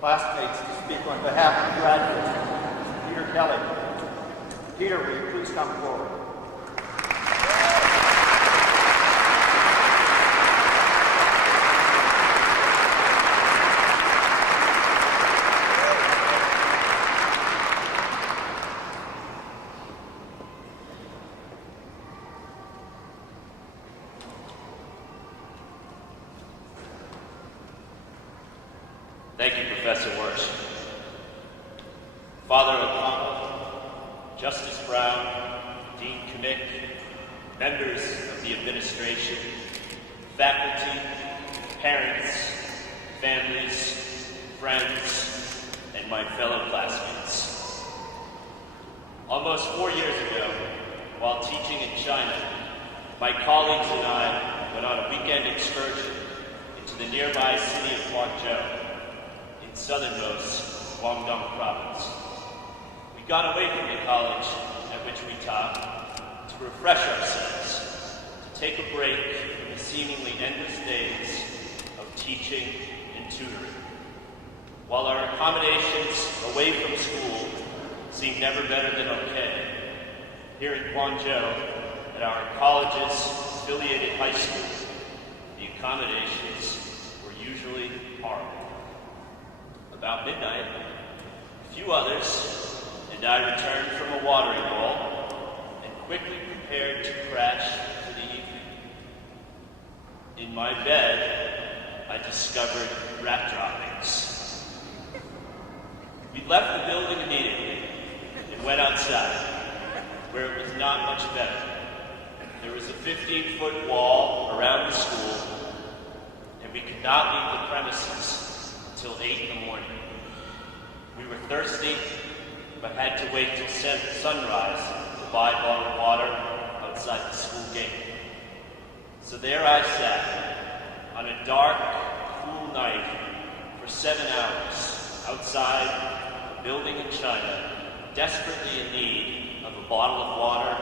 Classmates, to speak on behalf of the graduates, Peter Kelly. Peter, will you please come forward? Thank you, Professor Wirsch. Father O'Connell, Justice Brown, Dean Kmick, members of the administration, faculty, parents, families, friends, and my fellow classmates. Almost 4 years ago, while teaching in China, my colleagues and I went on a weekend excursion into the nearby city of Guangzhou, in southernmost Guangdong province. We got away from the college at which we taught to refresh ourselves, to take a break from the seemingly endless days of teaching and tutoring. While our accommodations away from school seemed never better than okay, here in Guangzhou, at our college's affiliated high school, the accommodations were usually horrible. About midnight, a few others and I returned from a watering hole and quickly prepared to crash for the evening. In my bed, I discovered rat droppings. We left the building immediately and went outside, where it was not much better. There was a 15-foot wall around the school, and we could not leave the premises until 8 in the morning. We were thirsty, but had to wait till sunrise to buy bottled water outside the school gate. So there I sat, on a dark, cool night, for 7 hours, outside a building in China, desperately in need of a bottle of water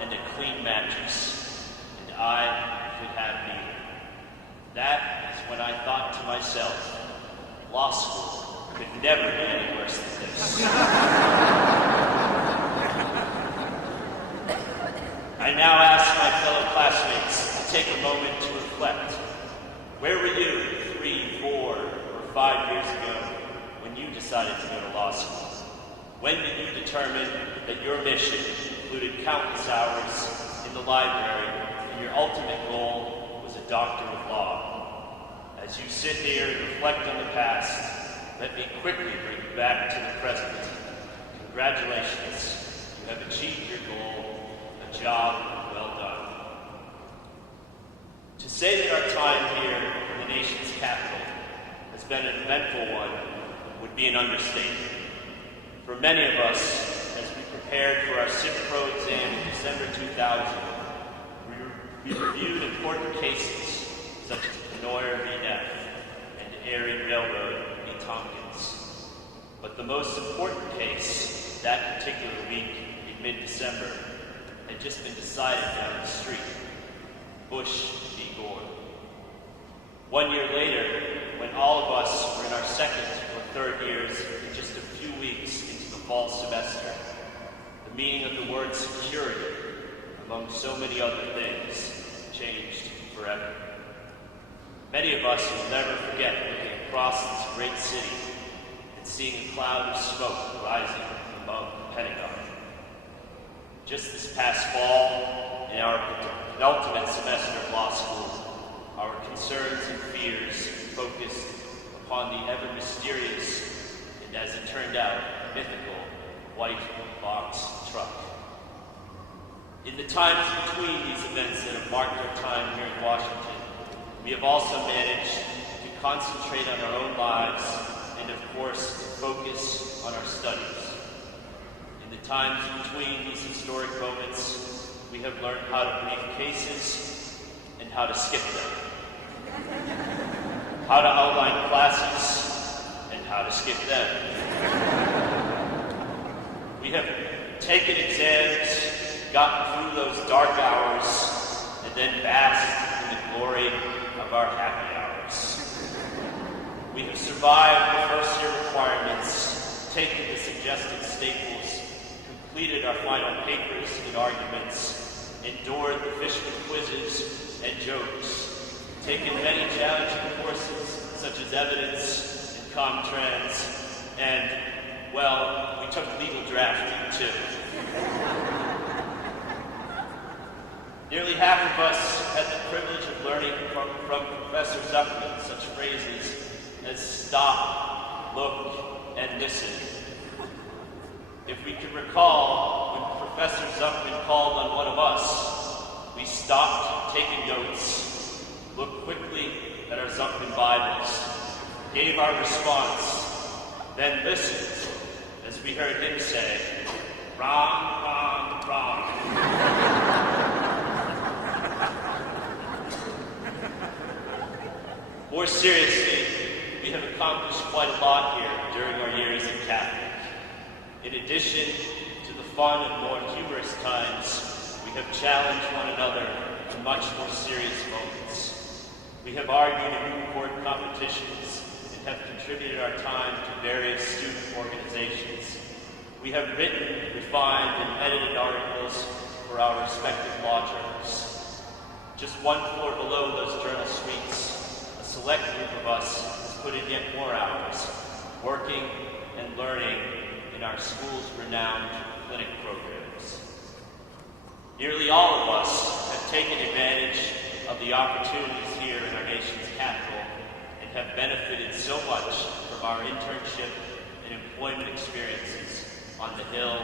and a clean mattress, and I could have neither. That is when I thought to myself, law school could never be any worse than this. I now ask my fellow classmates to take a moment to reflect. Where were you 3, 4, or 5 years ago when you decided to go to law school? When did you determine that your mission included countless hours in the library and your ultimate goal was a doctor of law? As you sit here and reflect on the past, let me quickly bring you back to the present. Congratulations, you have achieved your goal, a job well done. To say that our time here in the nation's capital has been an eventful one would be an understatement. For many of us, as we prepared for our CIP-Pro exam in December 2000, we reviewed important cases such as Pennoyer v. Neff and Erie Railroad v. Tompkins. But the most important case that particular week in mid-December had just been decided down the street, Bush v. Gore. 1 year later, when all of us were in our second or third years in just a few weeks into the fall semester, the meaning of the word security, among so many other things, changed forever. Many of us will never forget looking across this great city and seeing a cloud of smoke rising above the Pentagon. Just this past fall, in our penultimate semester of law school, our concerns and fears focused upon the ever-mysterious and, as it turned out, mythical white box truck. In the times between these events that have marked our time here in Washington, we have also managed to concentrate on our own lives and, of course, focus on our studies. In the times between these historic moments, we have learned how to brief cases and how to skip them, how to outline classes and how to skip them. We have taken exams, gotten through those dark hours, and then basked in the glory of our happy hours. We have survived the first year requirements, taken the suggested staples, completed our final papers and arguments, endured the Fishman quizzes and jokes, taken many challenging courses such as evidence and Comtrans, and, well, we took legal drafting too. Nearly half of us had the privilege of learning from Professor Zuckman such phrases as stop, look, and listen. If we can recall, when Professor Zuckman called on one of us, we stopped taking notes, looked quickly at our Zuckman Bibles, gave our response, then listened as we heard him say, wrong, wrong, wrong. More seriously, we have accomplished quite a lot here during our years at Catholic. In addition to the fun and more humorous times, we have challenged one another in much more serious moments. We have argued in moot court competitions and have contributed our time to various student organizations. We have written, refined, and edited articles for our respective law journals. Just one floor below those journal suites, a select group of us has put in yet more hours, working and learning in our school's renowned clinic programs. Nearly all of us have taken advantage of the opportunities here in our nation's capital and have benefited so much from our internship and employment experiences on the Hill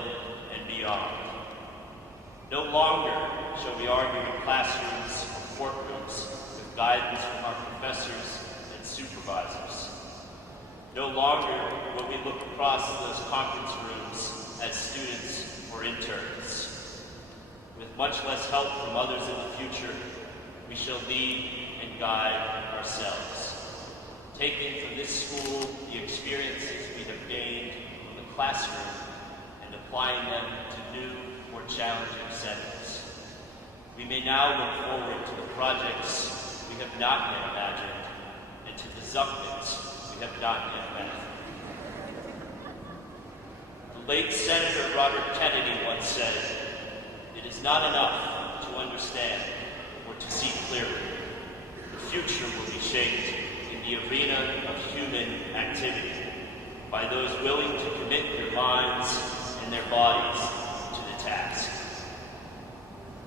and beyond. No longer shall we argue in classrooms or courtrooms with guidance from our professors and supervisors. No longer will we look across those conference rooms at students or interns. With much less help from others in the future, we shall lead and guide ourselves, taking from this school the experiences we have gained in the classroom and applying them to new, more challenging settings. We may now look forward to the projects we have not yet imagined and to the Zuckmans we have not yet met. The late Senator Robert Kennedy once said, "It is not enough to understand or to see clearly. The future will be shaped in the arena of human activity by those willing to commit their minds and their bodies to the task."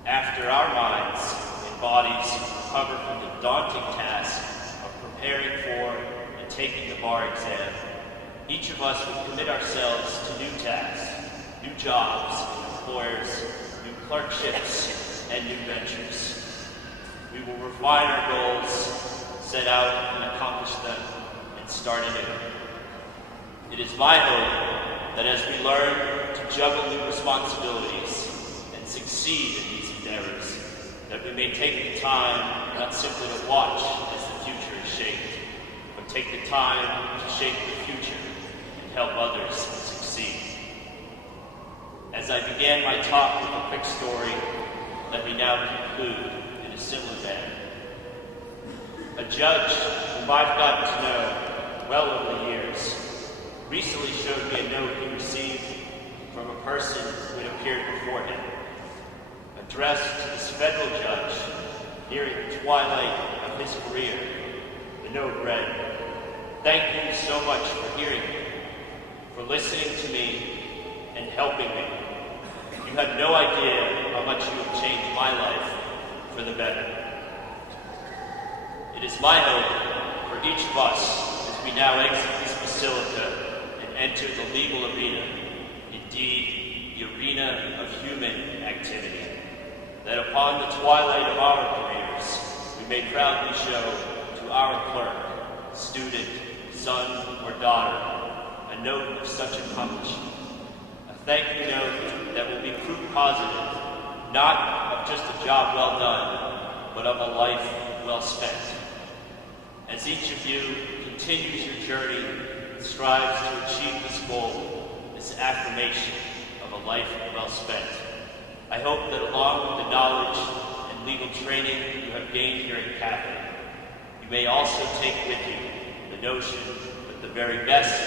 After our minds and bodies recover from the daunting task of preparing for and taking the bar exam, each of us will commit ourselves to new tasks, new jobs, employers, new clerkships, and new ventures. We will refine our goals, set out and accomplish them, and start anew. It is my hope that as we learn to juggle new responsibilities and succeed in these endeavors, that we may take the time not simply to watch as the future is shaped, but take the time to shape the future and help others succeed. As I began my talk with a quick story, let me now conclude in a similar manner. A judge whom I've gotten to know well over the years recently showed me a note he received from a person who had appeared before him, addressed to this federal judge nearing the twilight of his career. The note read, "Thank you so much for hearing me, for listening to me and helping me. You have no idea how much you have changed my life for the better." It is my hope for each of us as we now exit this Basilica and enter the legal arena, indeed the arena of human activity, that upon the twilight of our careers, we may proudly show to our clerk, student, son, or daughter a note of such accomplishment, a thank you note that will be proof positive, not of just a job well done, but of a life well spent. As each of you continues your journey and strives to achieve this goal, this affirmation of a life well spent, I hope that along with the knowledge and legal training you have gained here at Catholic, you may also take with you the notion that the very best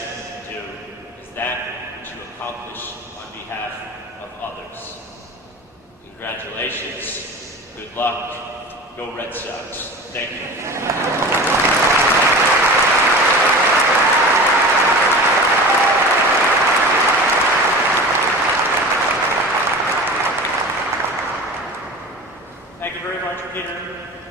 you can do is that which you accomplish on behalf of others. Congratulations, good luck, go Red Sox. Thank you. Thank you very much, Peter.